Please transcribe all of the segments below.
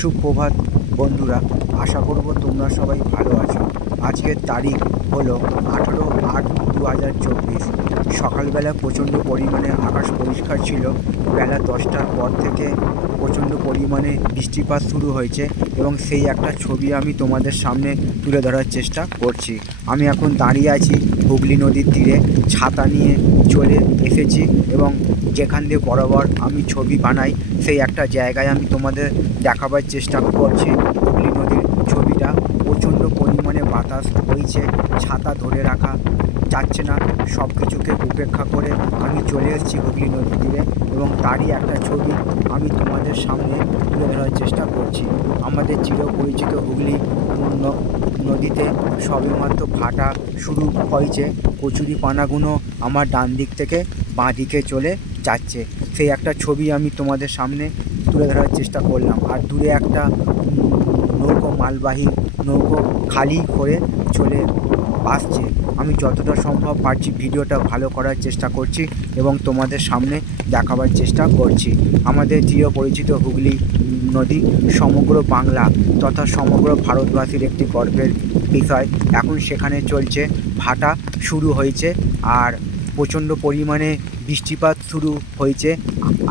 সুপ্রভাত, বন্ধুরা। আশা করব তোমরা সবাই ভালো আছো। আজকের তারিখ হলো আঠেরো আট দু হাজার চব্বিশ। সকালবেলা প্রচণ্ড পরিমাণে আকাশ পরিষ্কার ছিল। বেলা দশটার পর থেকে প্রচণ্ড পরিমাণে বৃষ্টিপাত শুরু হয়েছে এবং সেই একটা ছবি আমি তোমাদের সামনে তুলে ধরার চেষ্টা করছি। আমি এখন দাঁড়িয়ে আছি হুগলি নদীর তীরে, ছাতা নিয়ে চলে এসেছি এবং যেখান দিয়ে বরাবর আমি ছবি বানাই, সেই একটা জায়গায় আমি তোমাদের দেখাবার চেষ্টা করছি। হুগলি নদীর ছবিটা প্রচণ্ড পরিমাণে বাতাস হয়েছে ছাতা ধরে রাখা যাচ্ছে না সব কিছুকে উপেক্ষা করে আমি চলে এসেছি হুগলি নদীর তীরে এবং তারই একটা ছবি সামনে তুলে ধরার চেষ্টা করছি। আমাদের চিরপরিচিত হুগলি নদীতে সবেমাত্র ভাটা শুরু হয়েছে। কচুরি পানাগুলো আমার ডান দিক থেকে বাঁ দিকে চলে যাচ্ছে। সেই একটা ছবি আমি তোমাদের সামনে তুলে ধরার চেষ্টা করলাম। আর দূরে একটা নৌকো, মালবাহী নৌকো খালি করে চলে আসছে। আমি যতটা সম্ভব পারছি ভিডিওটা ভালো করার চেষ্টা করছি এবং তোমাদের সামনে দেখাবার চেষ্টা করছি। আমাদের চির পরিচিত হুগলি নদী সমগ্র বাংলা তথা সমগ্র ভারতবাসীর একটি গর্বের বিষয়। এখন সেখানে চলছে ভাটা শুরু হয়েছে আর প্রচণ্ড পরিমাণে বৃষ্টিপাত শুরু হয়েছে।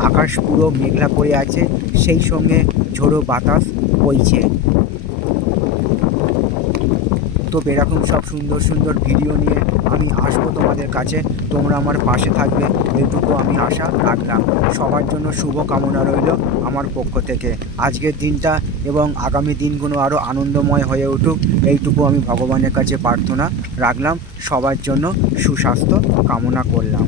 আকাশ পুরো মেঘলা করে আছে, সেই সঙ্গে ঝোড়ো বাতাস বইছে। তো এরকম সব সুন্দর সুন্দর ভিডিও নিয়ে আমি আসব তোমাদের কাছে। তোমরা আমার পাশে থাকবে। এইটুকু আমি আশা রাখলাম। সবার জন্য শুভ কামনা রইল আমার পক্ষ থেকে। আজকের দিনটা এবং আগামী দিনগুলো আরও আনন্দময় হয়ে উঠুক, এইটুকু আমি ভগবানের কাছে প্রার্থনা রাখলাম। সবার জন্য সুস্বাস্থ্য কামনা করলাম।